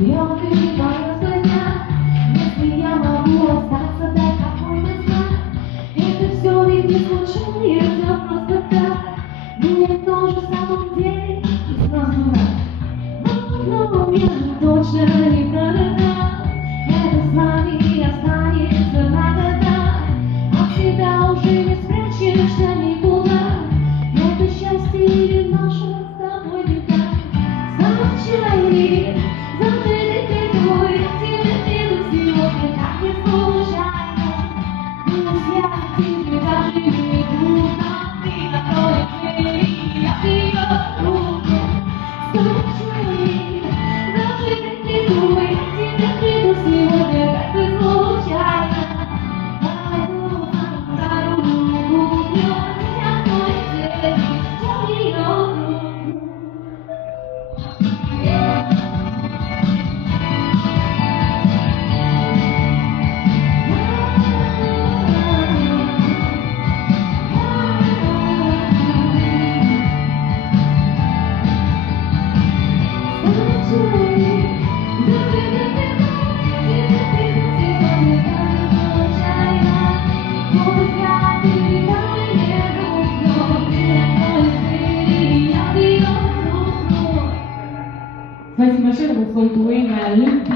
Я убиваю слезня, если я могу остаться до какой-то знак. Это все ведь не случается просто так. Мне тоже в самом деле и сразу рад. Но я точно не продам. Это с нами останется навсегда. А всегда уже не спрячешься никуда. Это счастье или наша с тобой беда. Замолчали. Спасибо большое, это был Floyd Way, моя любимая.